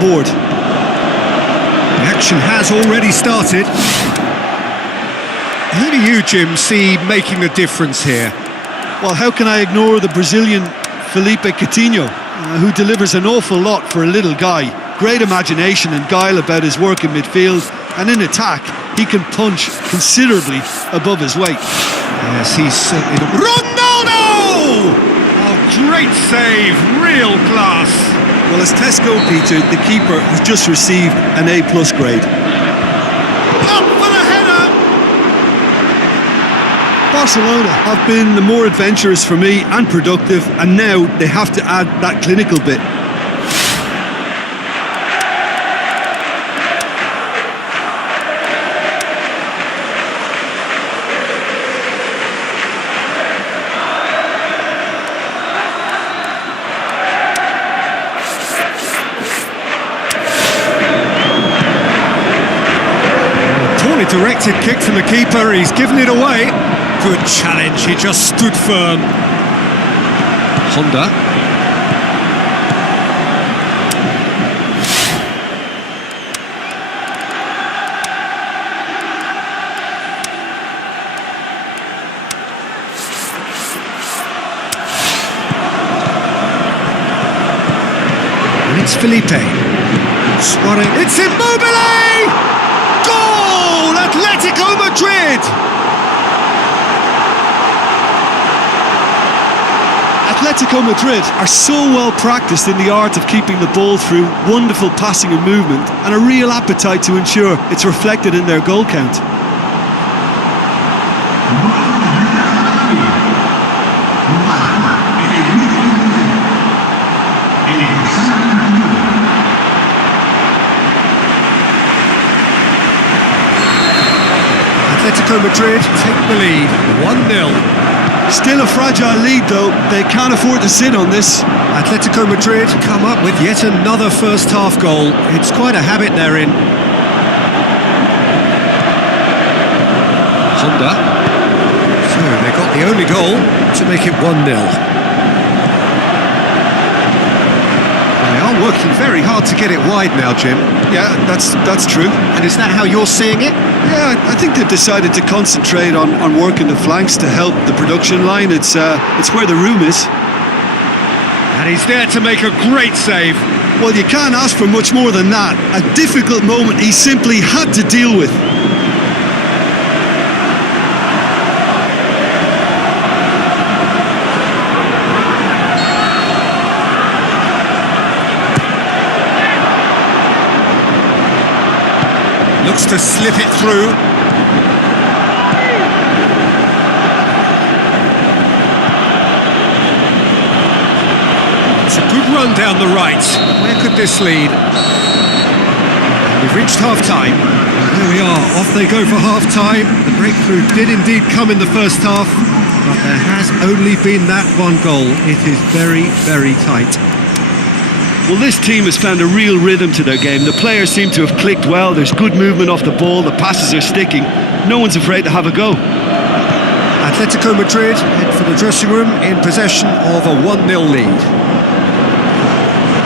board. The action has already started. Who do you, Jim, see making a difference here? Well, how can I ignore the Brazilian Felipe Coutinho, who delivers an awful lot for a little guy. Great imagination and guile about his work in midfield, and in attack, he can punch considerably above his weight. Yes, he's certainly... Ronaldo! Oh, great save, real class. Well, as Tesco, Peter, the keeper has just received an A+ grade. Up for the header! Barcelona have been the more adventurous for me and productive, and now they have to add that clinical bit. Directed kick from the keeper, he's given it away. Good challenge, he just stood firm. Honda. And it's Felipe. Suarez. It's Immobile! Atletico Madrid! Atletico Madrid are so well practiced in the art of keeping the ball through wonderful passing and movement, and a real appetite to ensure it's reflected in their goal count. Atletico Madrid take the lead, 1-0. Still a fragile lead though, they can't afford to sit on this. Atletico Madrid come up with yet another first half goal. It's quite a habit they're in. Honda. So they got the only goal to make it 1-0. They are working very hard to get it wide now, Jim. Yeah, that's true. And is that how you're seeing it? Yeah, I think they've decided to concentrate on working the flanks to help the production line. It's where the room is. And he's there to make a great save. Well, you can't ask for much more than that. A difficult moment he simply had to deal with. Looks to slip it through. It's a good run down the right. Where could this lead? We've reached half-time. There we are, off they go for half-time. The breakthrough did indeed come in the first half, but there has only been that one goal. It is very, very tight. Well, this team has found a real rhythm to their game. The players seem to have clicked well. There's good movement off the ball. The passes are sticking. No one's afraid to have a go. Atletico Madrid head for the dressing room in possession of a 1-0 lead.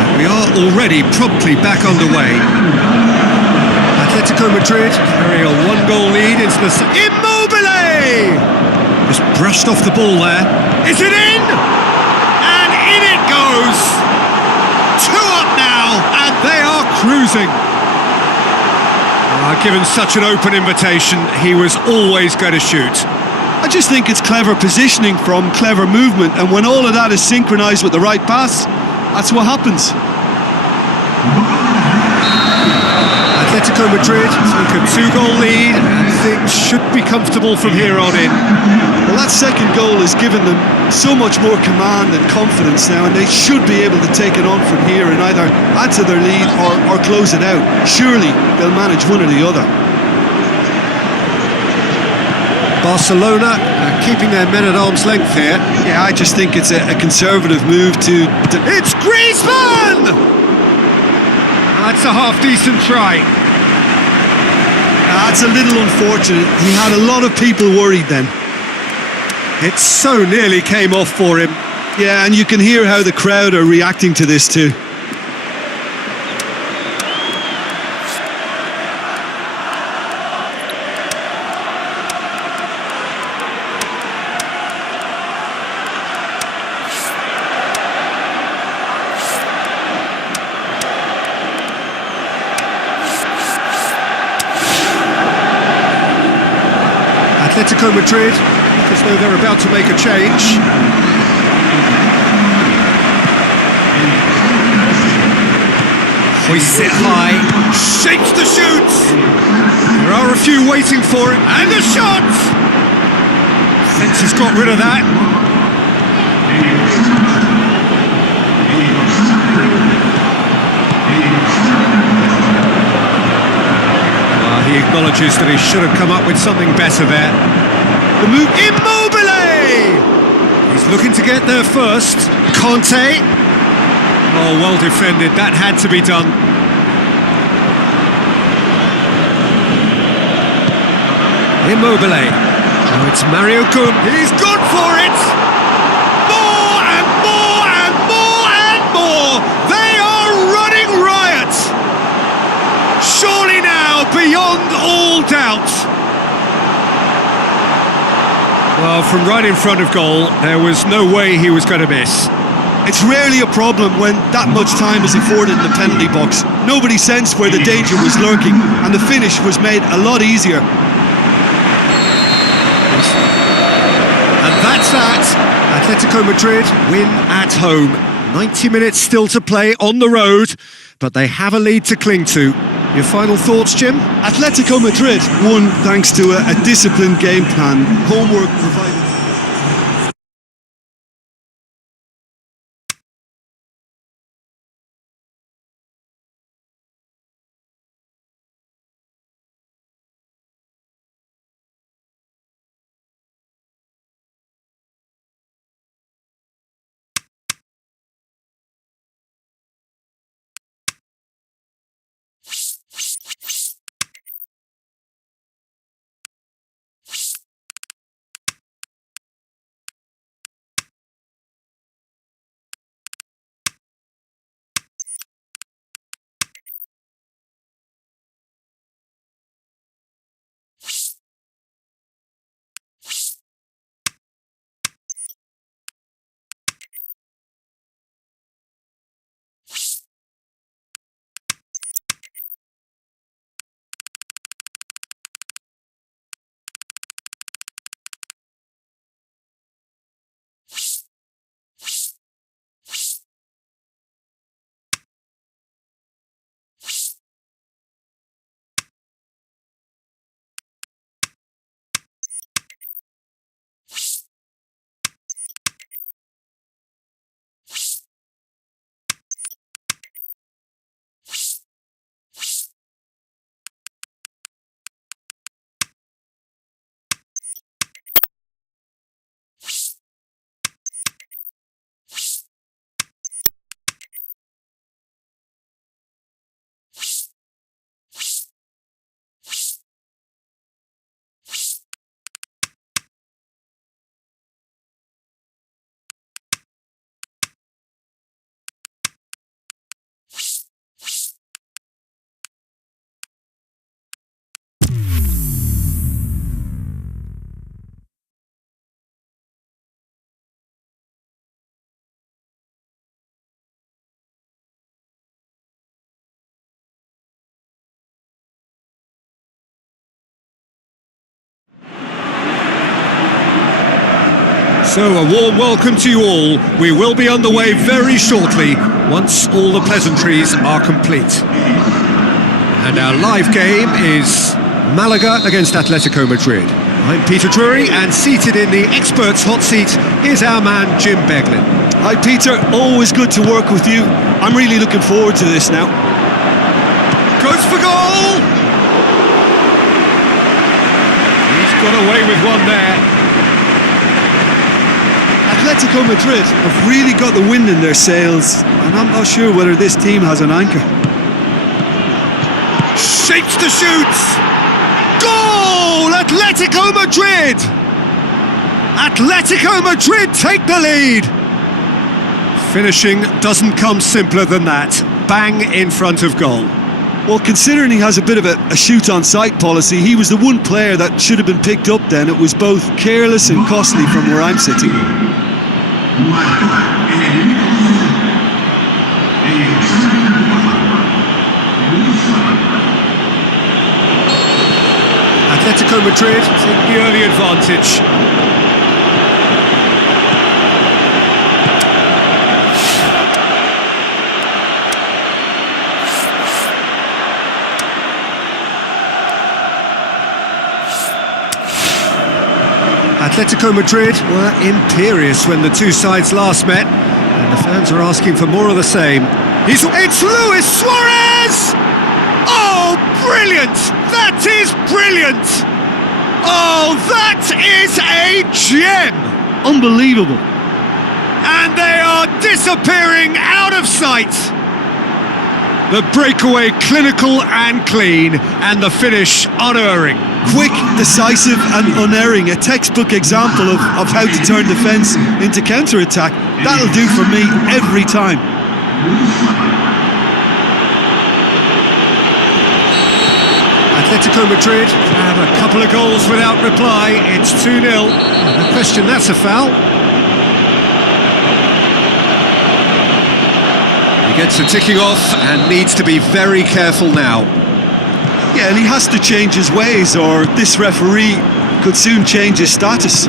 And we are already promptly back underway. Atletico Madrid carry a 1-goal lead into the... Immobile! Just brushed off the ball there. Is it in? And in it goes! 2 up now, and they are cruising. Given such an open invitation, he was always going to shoot. I just think it's clever positioning from clever movement, and when all of that is synchronised with the right pass, that's what happens. Atletico Madrid take a 2-goal lead, and things should be comfortable from here on in. Well, that second goal has given them so much more command and confidence now, and they should be able to take it on from here and either add to their lead or close it out. Surely they'll manage one or the other. Barcelona keeping their men at arm's length here. Yeah, I just think it's a conservative move to... It's Griezmann! That's a half-decent try. That's a little unfortunate. He had a lot of people worried then. It so nearly came off for him. Yeah, and you can hear how the crowd are reacting to this too. Atletico Madrid look as though they're about to make a change. Hoists it high, shapes the shoots. There are a few waiting for it, and the shot! Fences got rid of that. He acknowledges that he should have come up with something better there. The move, Immobile! He's looking to get there first. Conte. Oh, well defended, that had to be done. Immobile. Now it's Mario Kun. He's gone for it! More and more and more and more! They are running riot! Surely now, beyond all doubt. Well, from right in front of goal, there was no way he was going to miss. It's rarely a problem when that much time is afforded in the penalty box. Nobody sensed where the danger was lurking, and the finish was made a lot easier. And that's that. Atletico Madrid win at home. 90 minutes still to play on the road, but they have a lead to cling to. Your final thoughts, Jim? Atletico Madrid won thanks to a disciplined game plan, homework provided. So a warm welcome to you all. We will be underway very shortly once all the pleasantries are complete. And our live game is Malaga against Atletico Madrid. I'm Peter Drury, and seated in the experts' hot seat is our man Jim Beglin. Hi Peter, always good to work with you. I'm really looking forward to this now. Goes for goal! He's got away with one there. Atletico Madrid have really got the wind in their sails, and I'm not sure whether this team has an anchor. Shapes the shoots! Goal! Atletico Madrid! Atletico Madrid take the lead! Finishing doesn't come simpler than that. Bang in front of goal. Well, considering he has a bit of a shoot-on-sight policy, he was the one player that should have been picked up then. It was both careless and costly from where I'm sitting. Atletico Madrid take the early advantage. Atletico Madrid were imperious when the two sides last met, and the fans are asking for more of the same. It's Luis Suarez! Oh, brilliant! That is brilliant! Oh, that is a gem! Unbelievable. And they are disappearing out of sight. The breakaway clinical and clean, and the finish unerring. Quick, decisive and unerring. A textbook example of how to turn defence into counter-attack. That'll do for me every time. Atletico Madrid have a couple of goals without reply. It's 2-0. No question, that's a foul. He gets a ticking off and needs to be very careful now. Yeah, and he has to change his ways, or this referee could soon change his status.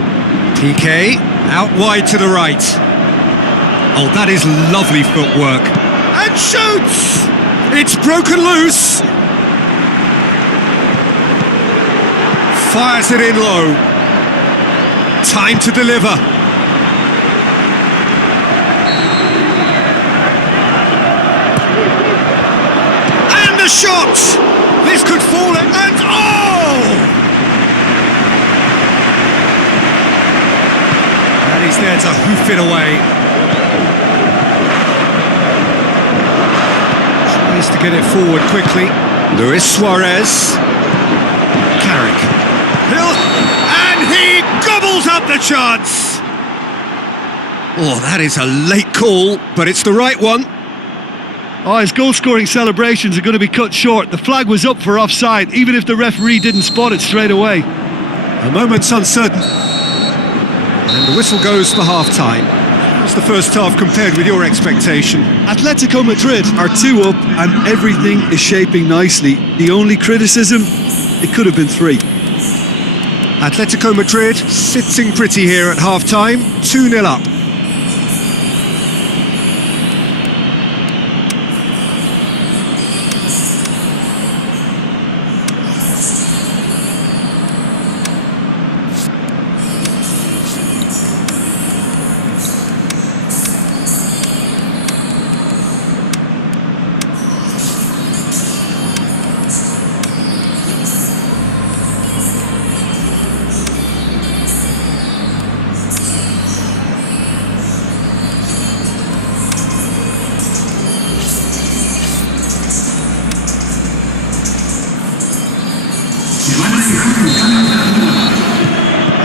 PK out wide to the right. Oh, that is lovely footwork. And shoots! It's broken loose. Fires it in low. Time to deliver. And the shot! This could fall in, and oh! And he's there to hoof it away. Tries to get it forward quickly. Luis Suarez. Carrick. And he gobbles up the chance! Oh, that is a late call, but it's the right one. Oh, his goal-scoring celebrations are going to be cut short. The flag was up for offside, even if the referee didn't spot it straight away. A moment's uncertain. And the whistle goes for half-time. How's the first half compared with your expectation? Atletico Madrid are 2 up and everything is shaping nicely. The only criticism, it could have been 3. Atletico Madrid sitting pretty here at half-time, 2-0 up.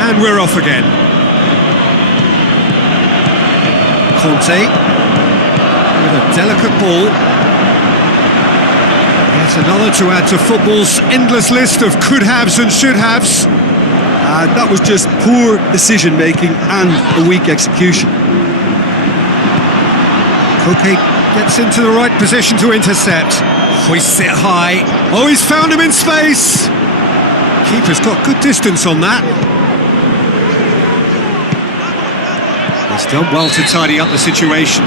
And we're off again. Conte with a delicate ball. Yet another to add to football's endless list of could-haves and should-haves. That was just poor decision-making and a weak execution. Koke gets into the right position to intercept. Hoists it high. Oh, he's found him in space. Keeper's got good distance on that. He's done well to tidy up the situation.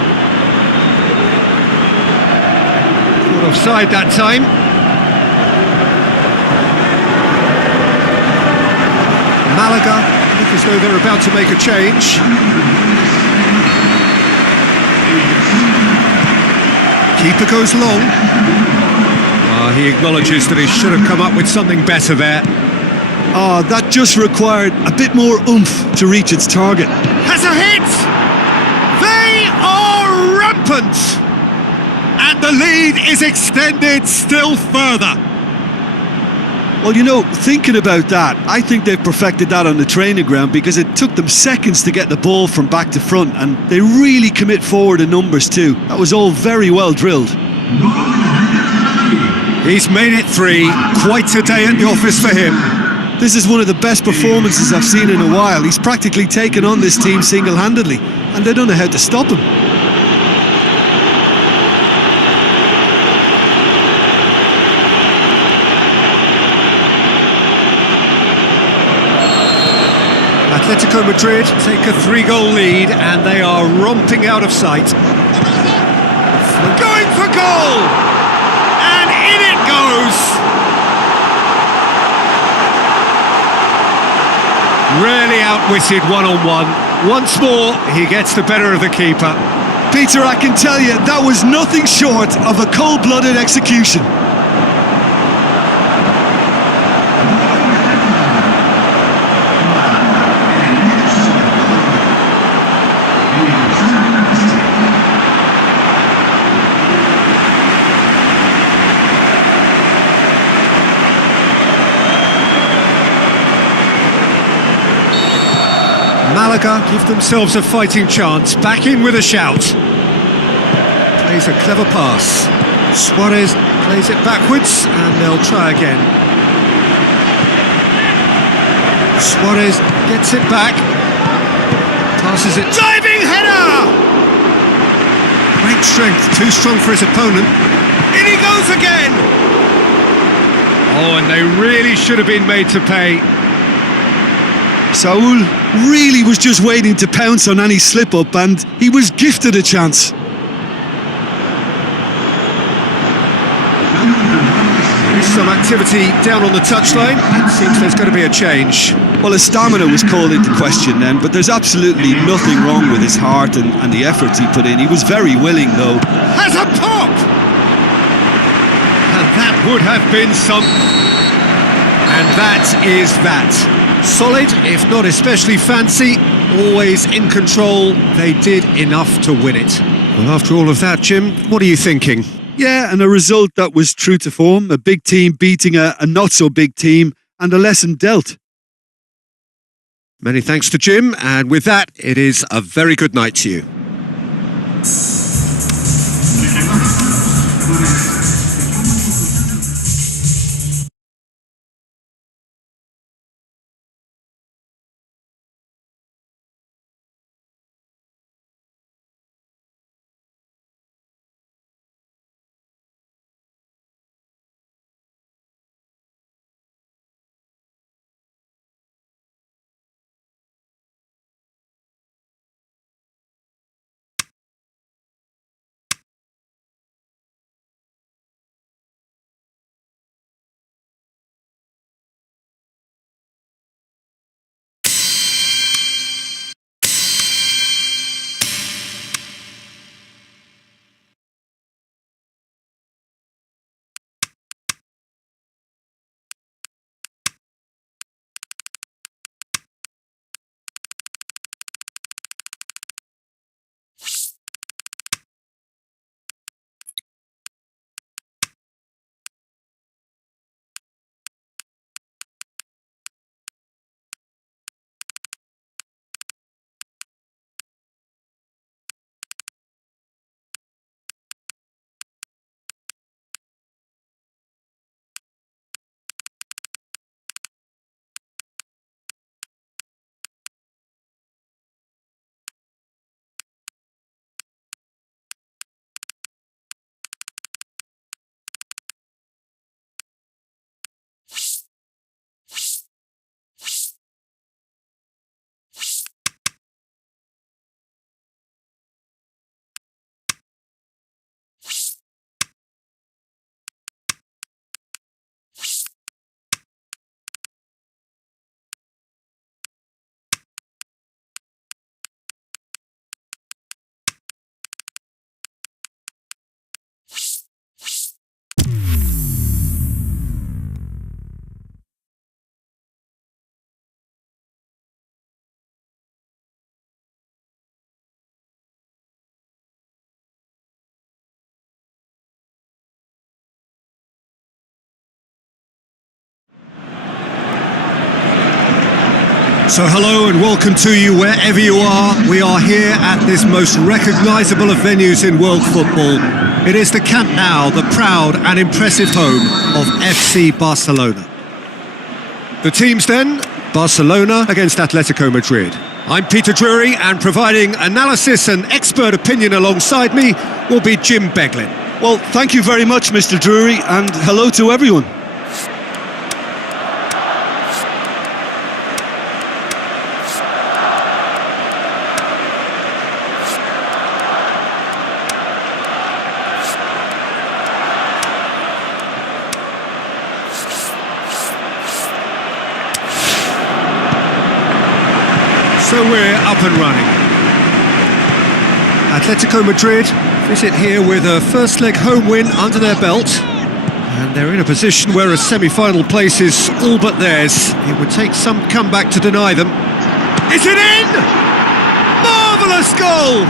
Caught offside that time. Malaga look as though they're about to make a change. Keeper goes long. He acknowledges that he should have come up with something better there. That just required a bit more oomph to reach its target. Has a hit! They are rampant! And the lead is extended still further. Well, you know, thinking about that, I think they've perfected that on the training ground because it took them seconds to get the ball from back to front, and they really commit forward in numbers too. That was all very well drilled. He's made it 3. Quite a day at the office for him. This is one of the best performances I've seen in a while. He's practically taken on this team single-handedly, and they don't know how to stop him. Atletico Madrid take a 3-goal lead and they are romping out of sight. Going for goal! And in it goes! Really outwitted one-on-one. Once more, he gets the better of the keeper. Peter, I can tell you, that was nothing short of a cold-blooded execution. Malaga give themselves a fighting chance, back in with a shout. Plays a clever pass. Suarez plays it backwards and they'll try again. Suarez gets it back. Passes it. Diving header! Great strength, too strong for his opponent. In he goes again! Oh, and they really should have been made to pay. Saul really was just waiting to pounce on any slip-up, and he was gifted a chance. There's some activity down on the touchline. It seems there's going to be a change. Well, his stamina was called into question then, but there's absolutely nothing wrong with his heart and the efforts he put in. He was very willing, though. Has a pop! And that would have been some... And that is that. Solid, if not especially fancy, always in control. They did enough to win it. Well, after all of that, Jim, what are you thinking? Yeah, and a result that was true to form. A big team beating a not-so-big team, and a lesson dealt. Many thanks to Jim, and with that, it is a very good night to you. So hello and welcome to you wherever you are. We are here at this most recognisable of venues in world football. It is the Camp Nou, the proud and impressive home of FC Barcelona. The teams then, Barcelona against Atletico Madrid. I'm Peter Drury, and providing analysis and expert opinion alongside me will be Jim Beglin. Well, thank you very much, Mr. Drury, and hello to everyone. So we're up and running. Atletico Madrid visit here with a first leg home win under their belt. And they're in a position where a semi-final place is all but theirs. It would take some comeback to deny them. Is it in? Marvellous goal!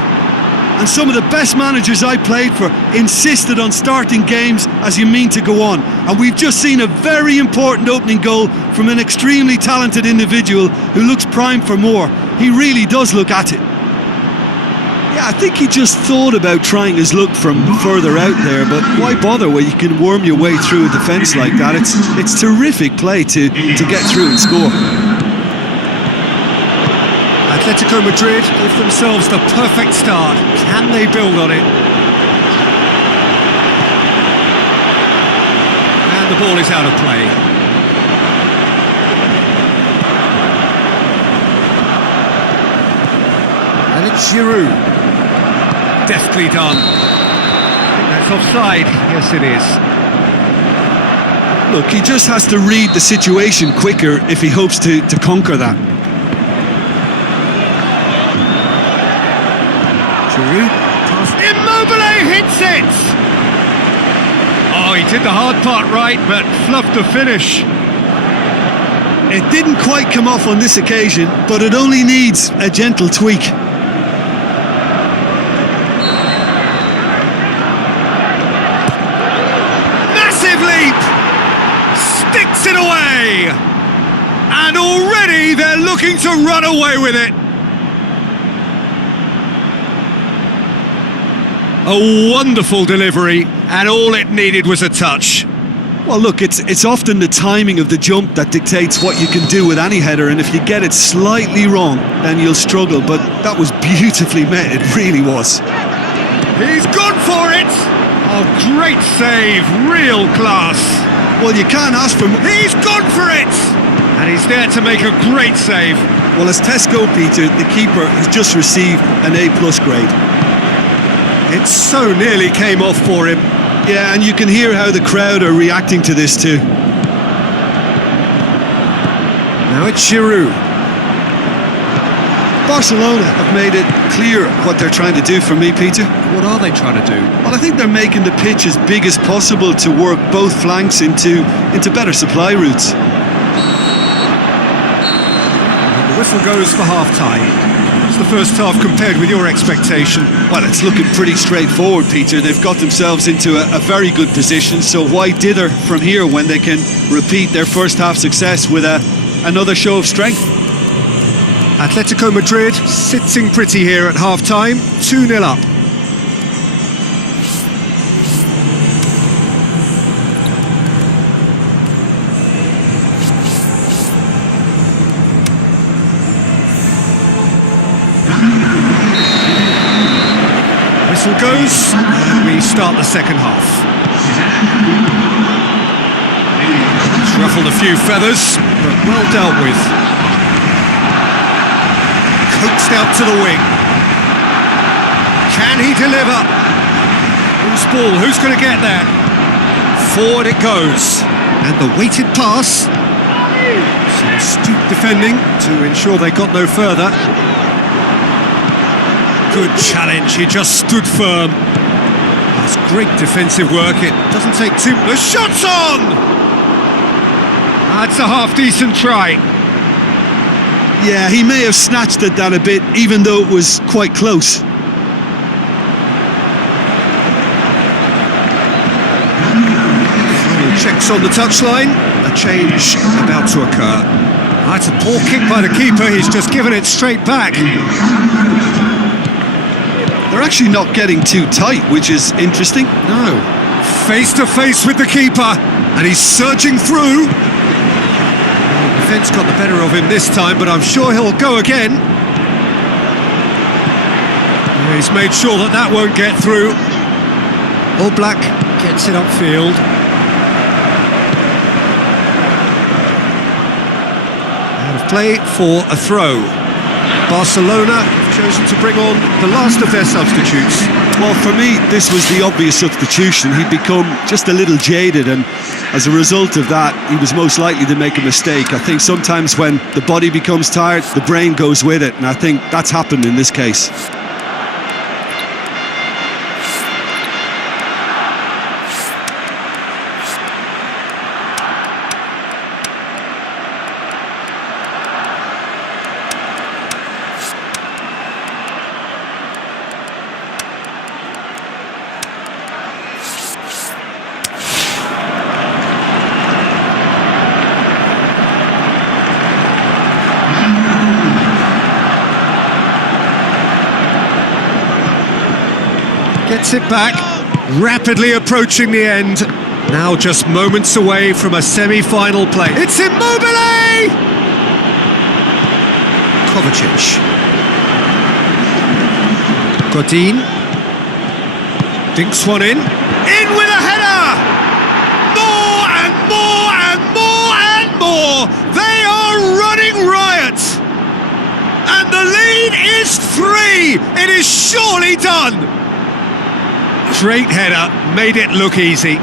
And some of the best managers I played for insisted on starting games as you mean to go on. And we've just seen a very important opening goal from an extremely talented individual who looks primed for more. He really does look at it. Yeah, I think he just thought about trying his luck from further out there, but why bother when you can worm your way through a defence like that? It's terrific play to get through and score. Atletico Madrid give themselves the perfect start. Can they build on it? And the ball is out of play. And it's Giroud. Deftly done. I think that's offside. Yes, it is. Look, he just has to read the situation quicker if he hopes to conquer that. Immobile hits it! Oh, he did the hard part right, but fluffed the finish. It didn't quite come off on this occasion, but it only needs a gentle tweak. Massive leap! Sticks it away! And already they're looking to run away with it. A wonderful delivery, and all it needed was a touch. Well, look, it's often the timing of the jump that dictates what you can do with any header, and if you get it slightly wrong, then you'll struggle, but that was beautifully met, it really was. He's gone for it! Oh, great save, real class. Well, you can't ask for... He's gone for it! And he's there to make a great save. Well, as Tesco, Peter, the keeper has just received an A+ grade. It so nearly came off for him. Yeah, and you can hear how the crowd are reacting to this too. Now it's Giroud. Barcelona have made it clear what they're trying to do for me, Peter. What are they trying to do? Well, I think they're making the pitch as big as possible to work both flanks into better supply routes. And the whistle goes for half-time. The first half compared with your expectation? Well, it's looking pretty straightforward, Peter. They've got themselves into a very good position, so why dither from here when they can repeat their first half success with another show of strength? Atletico Madrid sitting pretty here at half-time, 2-0 up. Whistle goes, and we start the second half. It's ruffled a few feathers, but well dealt with. Coaxed out to the wing. Can he deliver? Who's ball? Who's going to get there? Forward it goes. And the weighted pass. Some astute defending to ensure they got no further. Good challenge, he just stood firm. That's great defensive work, it doesn't take too... The shot's on! That's a half-decent try. Yeah, he may have snatched at that a bit, even though it was quite close. Checks on the touchline, a change about to occur. That's a poor kick by the keeper, he's just given it straight back. They're actually not getting too tight, which is interesting. No. Face to face with the keeper, and he's surging through. Well, the defence got the better of him this time, but I'm sure he'll go again. He's made sure that won't get through. All Black gets it upfield. Out of play for a throw. Barcelona have chosen to bring on the last of their substitutes. Well, for me, this was the obvious substitution. He'd become just a little jaded, and As a result of that, he was most likely to make a mistake. I think sometimes when the body becomes tired, the brain goes with it, and I think that's happened in this case. Gets it back, rapidly approaching the end. Now just moments away from a semi-final play. It's Immobile! Kovacic. Godin. Dinks one in. In with a header! More and more and more and more! They are running riot! And the lead is 3! It is surely done! Great header, made it look easy.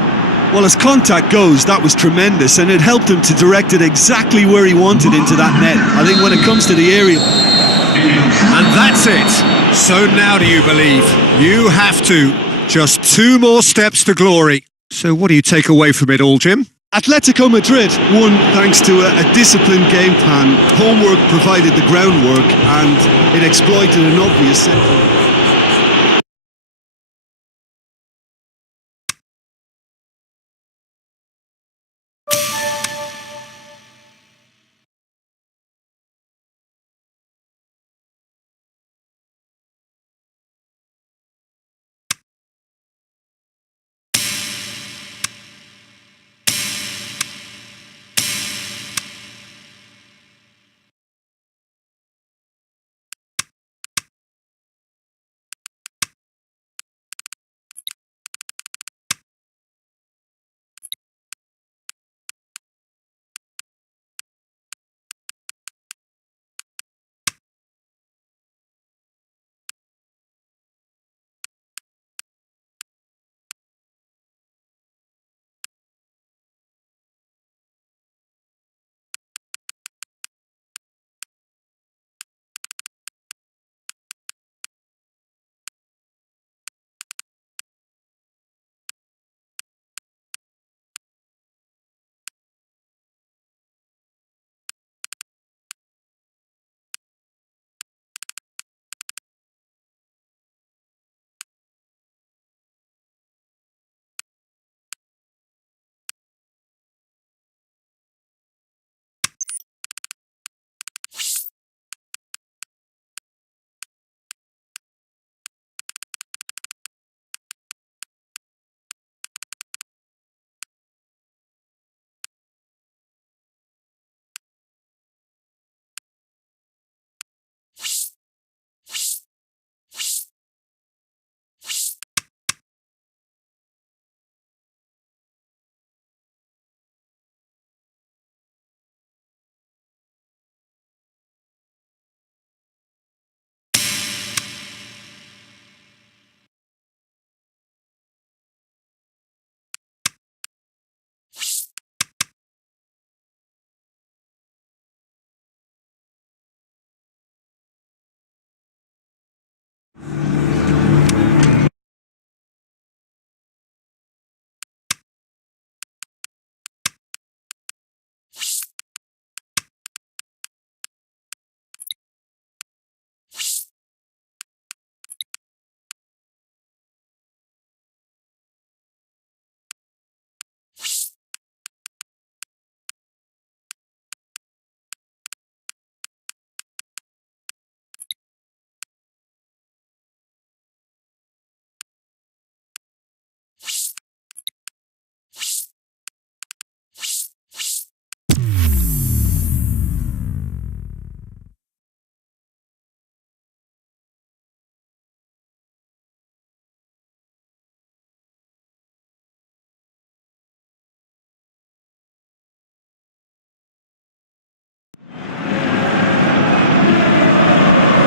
Well, as contact goes, that was tremendous, and it helped him to direct it exactly where he wanted into that net. I think when it comes to the area... And that's it. So now do you believe? You have to. Just 2 more steps to glory. So what do you take away from it all, Jim? Atletico Madrid won thanks to a disciplined game plan. Homework provided the groundwork, and it exploited an obvious central...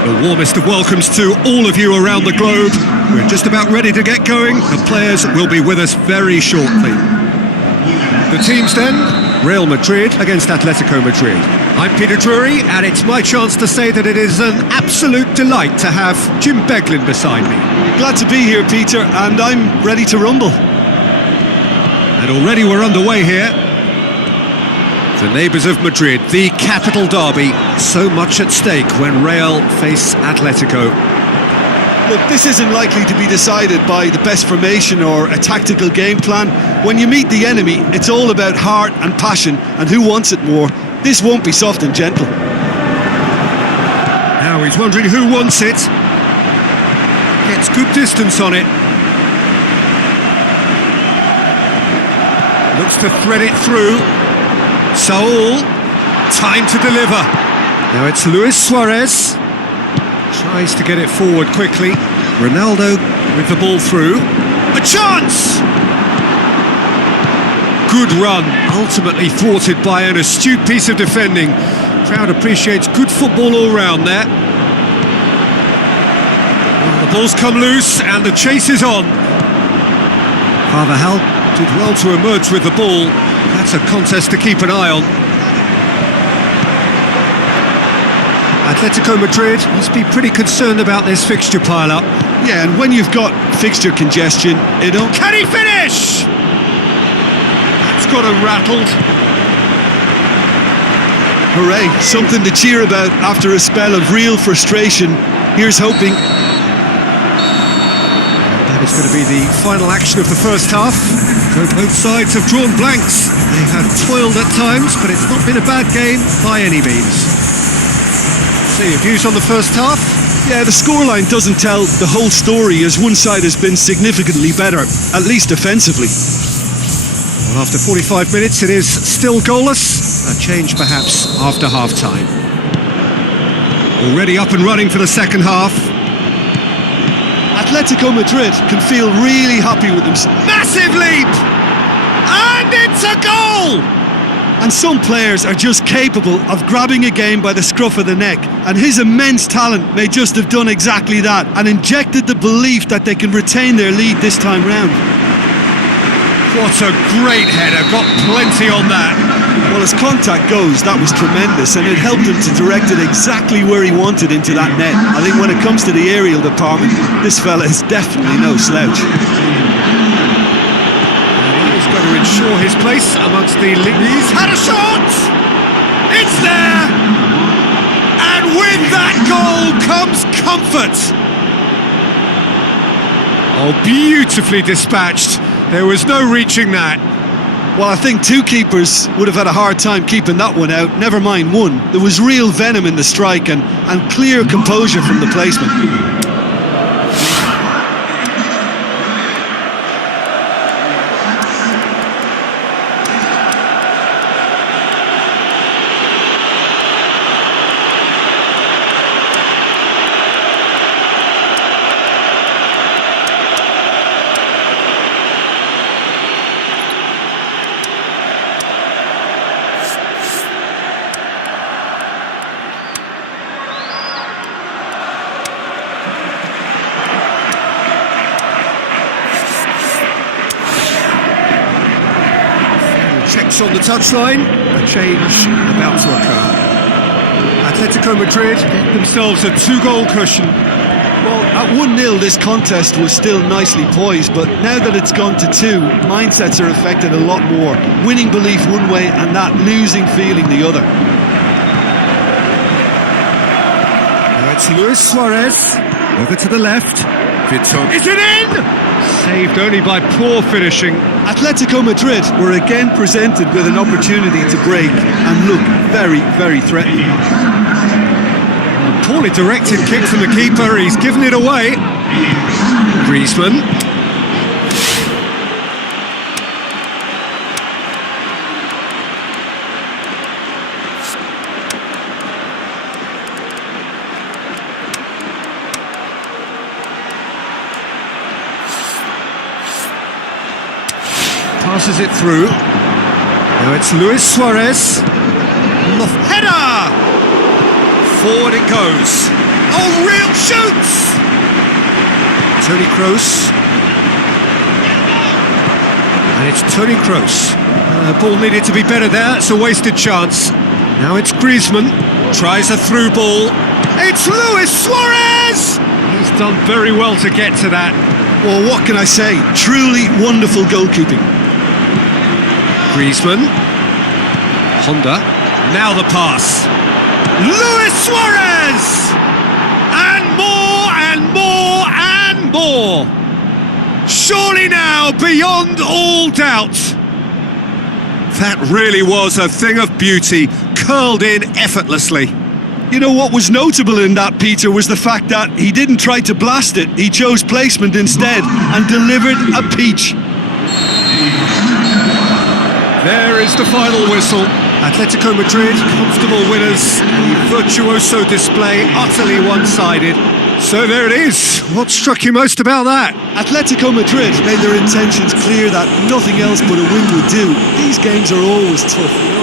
The warmest of welcomes to all of you around the globe. We're just about ready to get going. The players will be with us very shortly. The teams then, Real Madrid against Atletico Madrid. I'm Peter Drury, and it's my chance to say that it is an absolute delight to have Jim Beglin beside me. Glad to be here, Peter, and I'm ready to rumble. And already we're underway here. The neighbours of Madrid, the capital derby, so much at stake when Real face Atletico. Look, this isn't likely to be decided by the best formation or a tactical game plan. When you meet the enemy, it's all about heart and passion and who wants it more. This won't be soft and gentle. Now he's wondering who wants it. Gets good distance on it. Looks to thread it through. Saul, time to deliver. Now it's Luis Suarez. Tries to get it forward quickly. Ronaldo with the ball through. A chance! Good run, ultimately thwarted by an astute piece of defending. Crowd appreciates good football all round there. Well, the ball's come loose and the chase is on. Carvajal did well to emerge with the ball. That's a contest to keep an eye on. Atletico Madrid must be pretty concerned about this fixture pile-up. Yeah, and when you've got fixture congestion, it don't... Can he finish? That's got him rattled. Hooray, something to cheer about after a spell of real frustration. Here's hoping. That is going to be the final action of the first half. So both sides have drawn blanks. They have toiled at times, but it's not been a bad game by any means. So your views on the first half? Yeah, the scoreline doesn't tell the whole story as one side has been significantly better, at least offensively. Well, after 45 minutes it is still goalless. A change perhaps after half-time. Already up and running for the second half. Atletico Madrid can feel really happy with themselves. Massive leap! And it's a goal! And some players are just capable of grabbing a game by the scruff of the neck, and his immense talent may just have done exactly that and injected the belief that they can retain their lead this time round. What a great header, got plenty on that. Well, as contact goes, that was tremendous, and it helped him to direct it exactly where he wanted, into that net. I think when it comes to the aerial department, this fella is definitely no slouch. He's got to ensure his place amongst the league. He's had a shot! It's there! And with that goal comes comfort! Oh, beautifully dispatched. There was no reaching that. Well, I think two keepers would have had a hard time keeping that one out, never mind one. There was real venom in the strike and clear composure from the placement. Checks on the touchline, a change about to occur. Atletico Madrid get themselves a 2-goal cushion. Well, at 1-0 this contest was still nicely poised, but now that it's gone to 2, mindsets are affected a lot more. Winning belief one way and that losing feeling the other. Now it's Luis Suarez, over to the left. Is it in? Saved only by poor finishing. Atletico Madrid were again presented with an opportunity to break and look very, very threatening. A poorly directed kick from the keeper, he's given it away. Griezmann. Passes it through. Now it's Luis Suarez. Header! Forward it goes. Oh, real shoots! Toni Kroos. And it's Toni Kroos. The ball needed to be better there, it's a wasted chance. Now it's Griezmann, tries a through ball. It's Luis Suarez! He's done very well to get to that. Well, what can I say? Truly wonderful goalkeeping. Griezmann. Honda. Now the pass. Luis Suarez! And more and more and more. Surely now, beyond all doubt. That really was a thing of beauty, curled in effortlessly. You know what was notable in that, Peter, was the fact that he didn't try to blast it. He chose placement instead and delivered a peach. There is the final whistle. Atletico Madrid, comfortable winners. A virtuoso display, utterly one-sided. So there it is. What struck you most about that? Atletico Madrid made their intentions clear that nothing else but a win would do. These games are always tough, you know.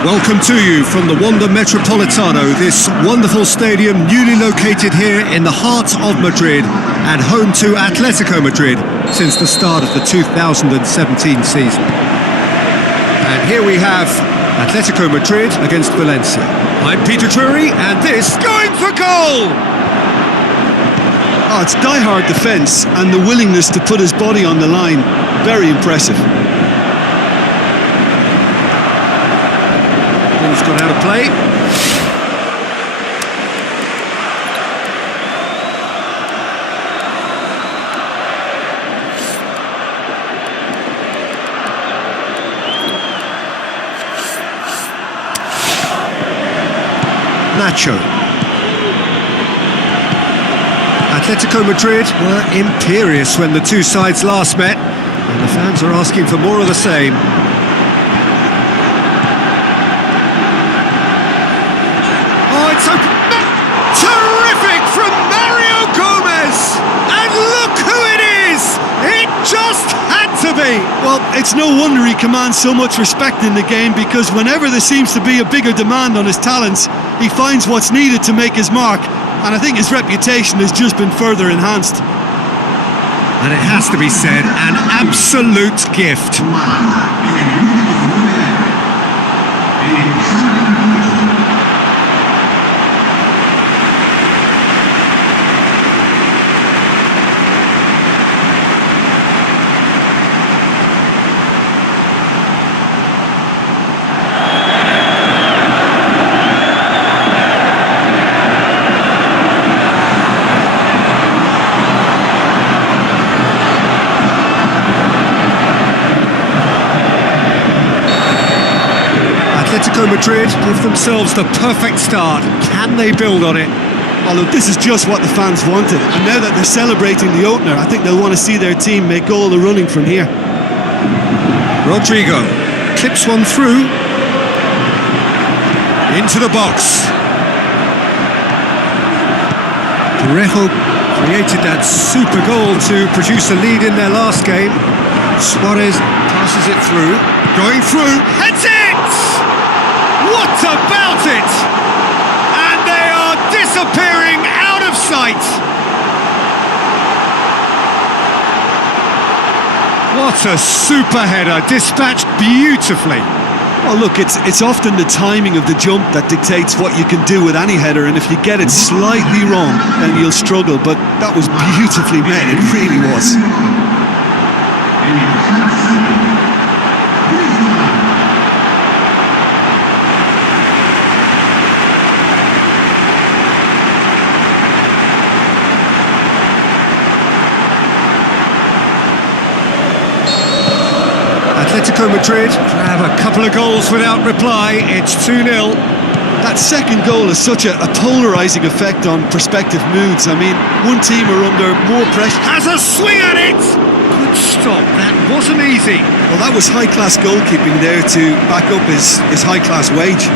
Welcome to you from the Wanda Metropolitano, this wonderful stadium newly located here in the heart of Madrid and home to Atletico Madrid since the start of the 2017 season. And here we have Atletico Madrid against Valencia. I'm Peter Drury and this going for goal! Oh, it's die-hard defence and the willingness to put his body on the line. Very impressive. Ball's gone out of play. Nacho. Atletico Madrid were imperious when the two sides last met, and the fans are asking for more of the same. Oh, it's open. Terrific from Mario Gomez! And look who it is! It just had to be! Well, it's no wonder he commands so much respect in the game, because whenever there seems to be a bigger demand on his talents, he finds what's needed to make his mark, and I think his reputation has just been further enhanced. And it has to be said, an absolute gift. Atletico Madrid give themselves the perfect start. Can they build on it? Oh, look, this is just what the fans wanted, and now that they're celebrating the opener, I think they'll want to see their team make all the running from here. Rodrigo clips one through. Into the box. Parejo created that super goal to produce a lead in their last game. Suarez passes it through. Going through. Heads it! What about it? And they are disappearing out of sight. What a super header, dispatched beautifully. Well, look, it's often the timing of the jump that dictates what you can do with any header, and if you get it slightly wrong, then you'll struggle, but that was beautifully met, it really was. Atletico Madrid grab a couple of goals without reply. It's 2-0. That second goal has such a polarising effect on prospective moods. I mean, one team are under more pressure. Has a swing at it! Good stop, that wasn't easy. Well, that was high-class goalkeeping there to back up his high-class wage.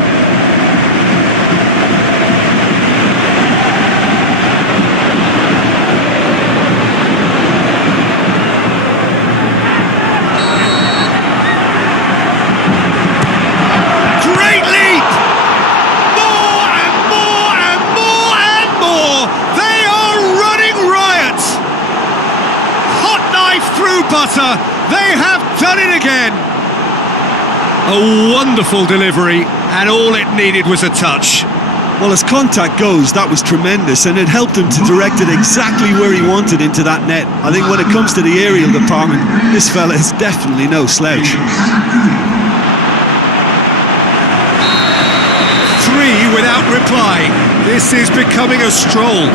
Butter, they have done it again. A wonderful delivery, and all it needed was a touch. Well, as contact goes, that was tremendous, and it helped him to direct it exactly where he wanted into that net. I think when it comes to the aerial department, this fella is definitely no slouch. 3 without reply. This is becoming a stroll.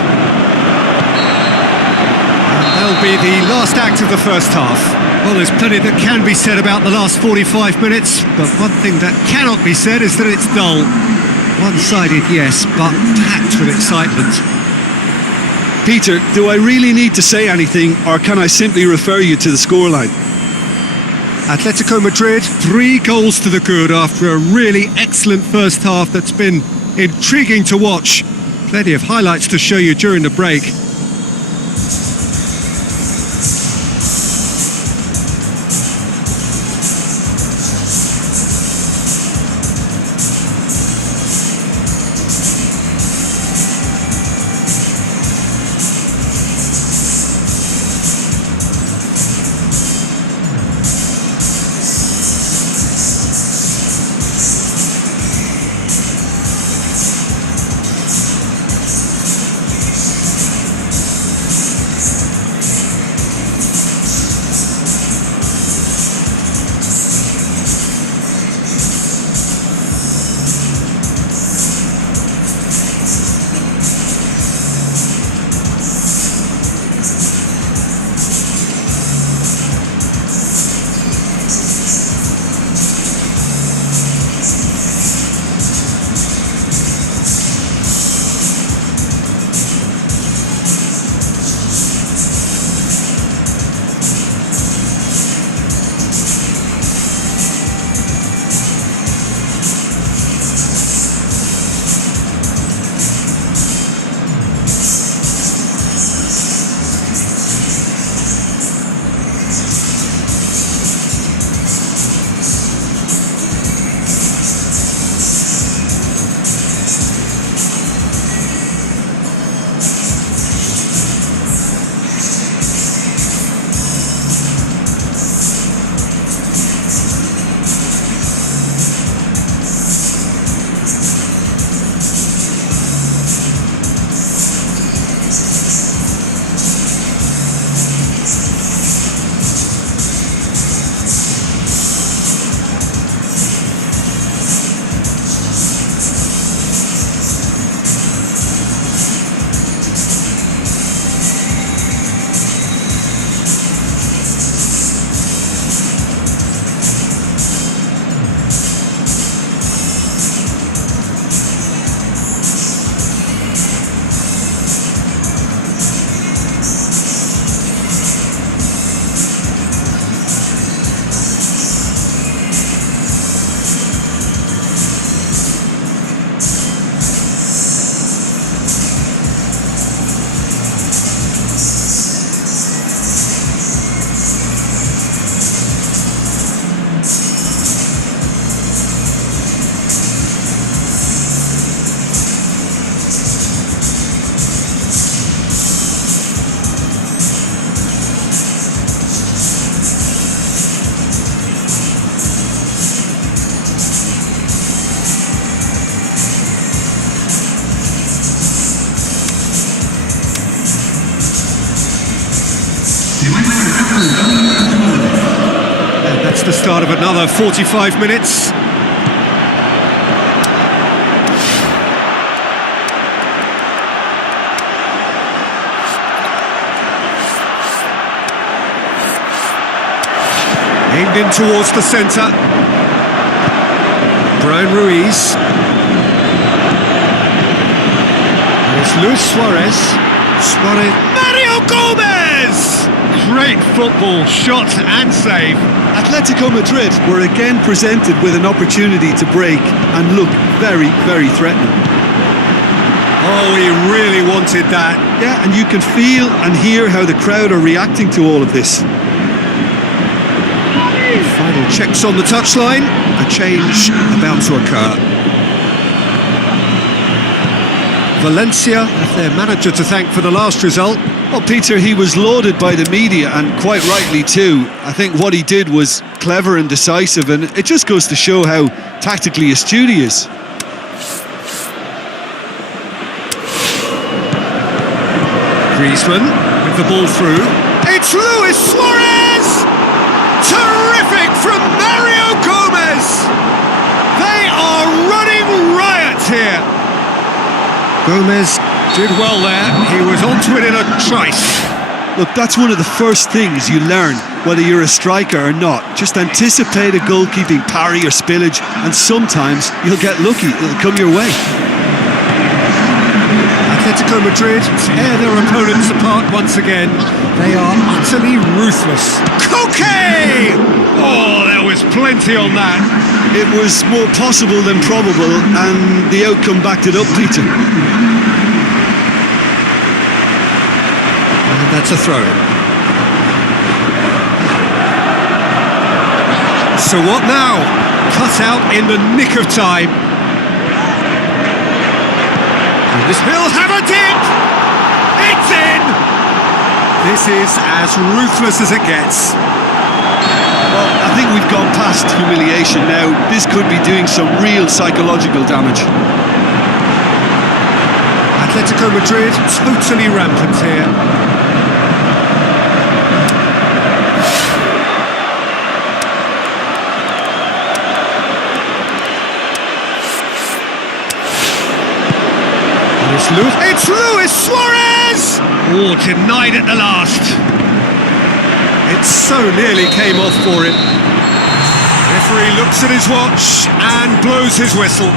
That'll be the last act of the first half. Well, there's plenty that can be said about the last 45 minutes, but one thing that cannot be said is that it's dull. One-sided, yes, but packed with excitement. Peter, do I really need to say anything, or can I simply refer you to the scoreline? Atletico Madrid, 3 goals to the good after a really excellent first half that's been intriguing to watch. Plenty of highlights to show you during the break. That's the start of another 45 minutes. Aimed in towards the centre. Brian Ruiz. And it's Luis Suarez. Suarez. Mario Gomez! Great football, shot and save. Atletico Madrid were again presented with an opportunity to break and look very, very threatening. Oh, he really wanted that. Yeah, and you can feel and hear how the crowd are reacting to all of this. Final checks on the touchline. A change about to occur. Valencia have their manager to thank for the last result. Well, Peter, he was lauded by the media, and quite rightly too. I think what he did was clever and decisive, and it just goes to show how tactically astute he is. Griezmann with the ball through. It's Luis Suarez! Terrific from Mario Gomez! They are running riot here. Gomez did well there. He was onto it in a trice. Look, that's one of the first things you learn, whether you're a striker or not. Just anticipate a goalkeeping parry or spillage, and sometimes you'll get lucky. It'll come your way. Atletico Madrid tear their opponents apart once again. They are utterly ruthless. Koke! Oh, there was plenty on that. It was more possible than probable, and the outcome backed it up, Peter. And that's a throw-in. So what now? Cut out in the nick of time. And this will have a dip! It's in! This is as ruthless as it gets. Well, I think we've gone past humiliation now. This could be doing some real psychological damage. Atletico Madrid totally rampant here. It's Luis Suarez! Oh, denied at the last. It so nearly came off for him. Referee looks at his watch and blows his whistle.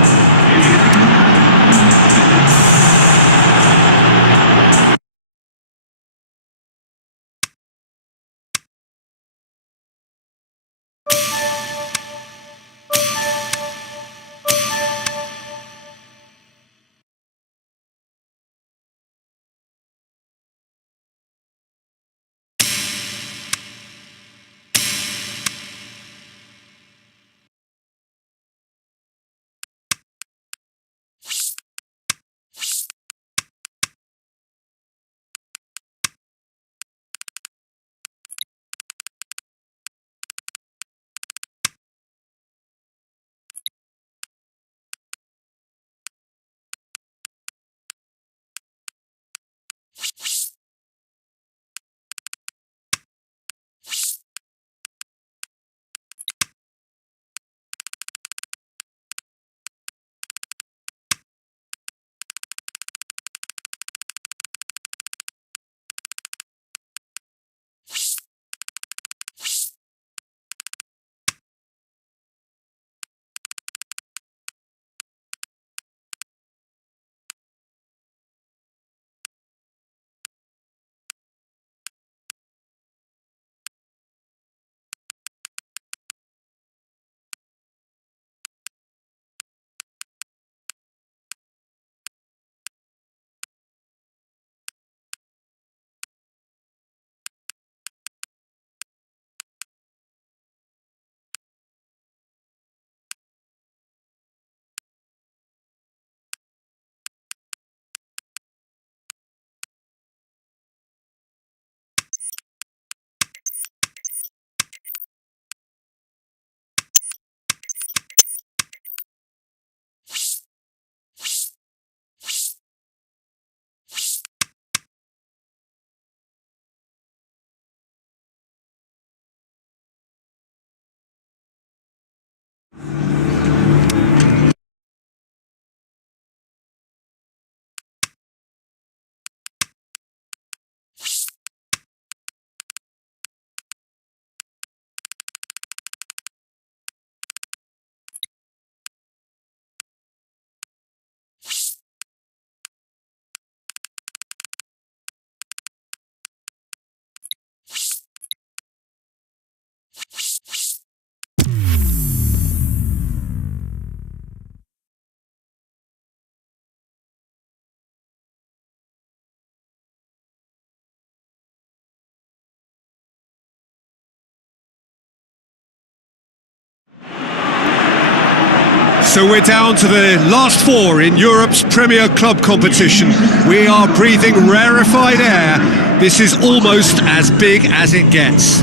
So we're down to the last four in Europe's Premier Club competition. We are breathing rarefied air. This is almost as big as it gets.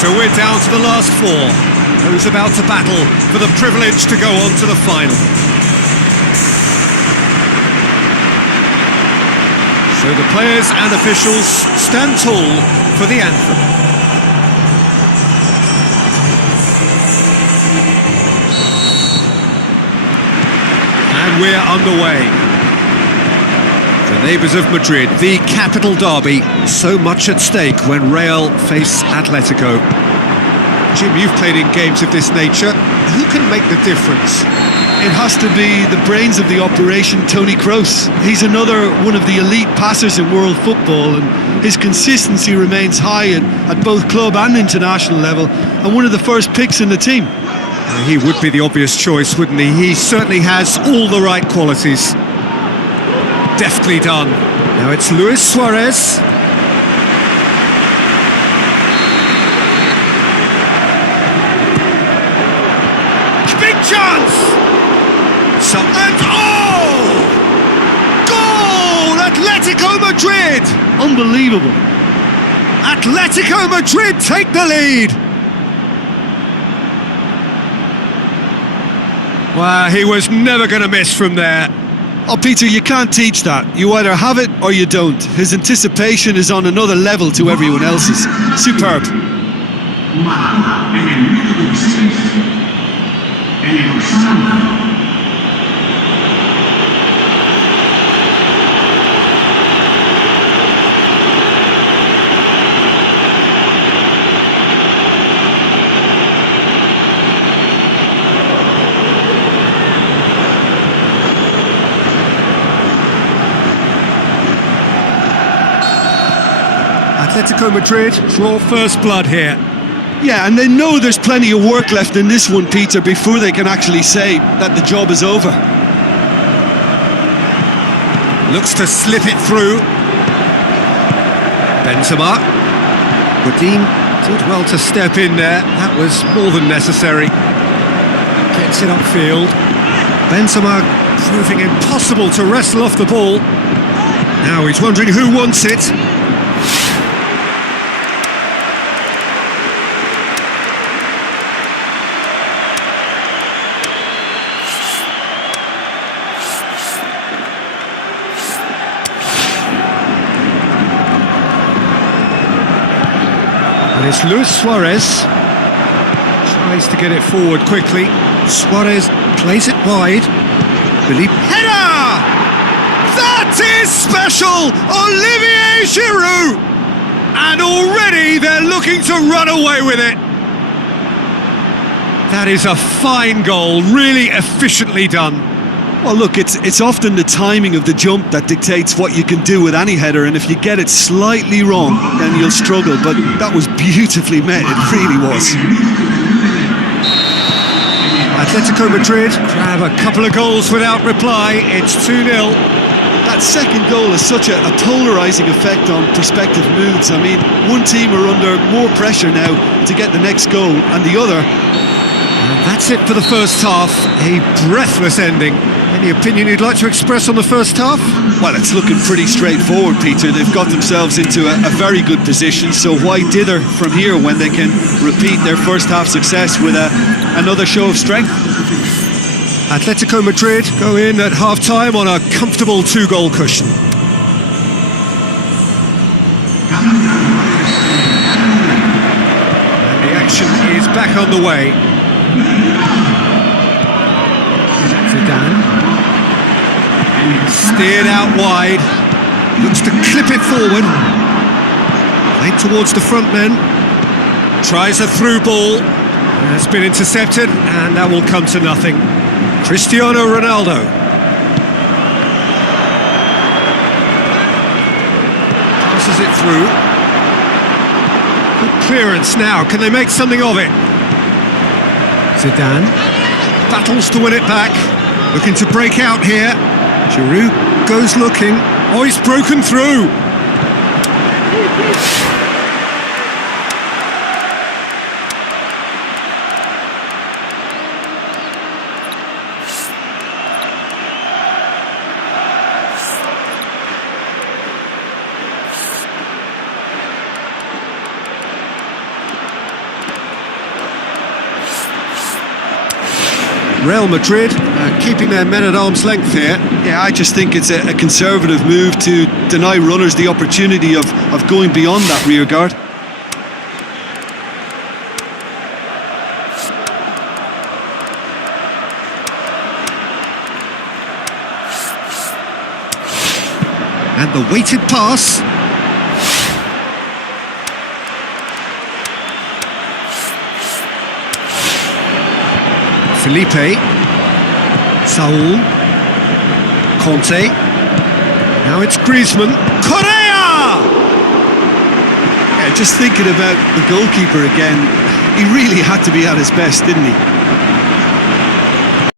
So we're down to the last four. Those about to battle for the privilege to go on to the final. So the players and officials stand tall for the anthem. And we're underway. The neighbours of Madrid, the capital derby, so much at stake when Real face Atletico. Jim, you've played in games of this nature. Who can make the difference? It has to be the brains of the operation, Toni Kroos. He's another one of the elite passers in world football, and his consistency remains high at both club and international level, and one of the first picks in the team. He would be the obvious choice, wouldn't he? He certainly has all the right qualities. Deftly done. Now it's Luis Suarez. Big chance! So, and goal! Atletico Madrid! Unbelievable. Atletico Madrid take the lead! Well, he was never going to miss from there. Oh, Peter, you can't teach that. You either have it or you don't. His anticipation is on another level to everyone else's. Superb. Atletico Madrid draw first blood here. Yeah, and they know there's plenty of work left in this one, Peter, before they can actually say that the job is over. Looks to slip it through. Benzema. Godin did well to step in there. That was more than necessary. Gets it upfield. Benzema proving impossible to wrestle off the ball. Now he's wondering who wants it. And it's Luis Suarez. Tries to get it forward quickly. Suarez plays it wide. Header! That is special! Olivier Giroud! And already they're looking to run away with it. That is a fine goal, really efficiently done. Well, look, it's often the timing of the jump that dictates what you can do with any header, and if you get it slightly wrong, then you'll struggle, but that was beautifully made, it really was. Atletico Madrid grab a couple of goals without reply. It's 2-0. That second goal has such a polarising effect on prospective moods. I mean, one team are under more pressure now to get the next goal, and the other... And that's it for the first half. A breathless ending. Any opinion you'd like to express on the first half? Well, it's looking pretty straightforward, Peter. They've got themselves into a very good position, so why dither from here when they can repeat their first half success with another show of strength? Atletico Madrid go in at half-time on a comfortable 2-goal cushion. And the action is back on the way. Zidane. Steered out wide. Looks to clip it forward. Played towards the front men. Tries a through ball. It's been intercepted, and that will come to nothing. Cristiano Ronaldo. Passes it through. Good clearance now. Can they make something of it? Zidane. Battles to win it back. Looking to break out here. Giroud goes looking. Oh, he's broken through. Real Madrid keeping their men at arm's length here. Yeah, I just think it's a conservative move to deny runners the opportunity of going beyond that rear guard. And the weighted pass. Felipe. Saul. Conte. Now it's Griezmann. Correa! Yeah, just thinking about the goalkeeper again, he really had to be at his best, didn't he?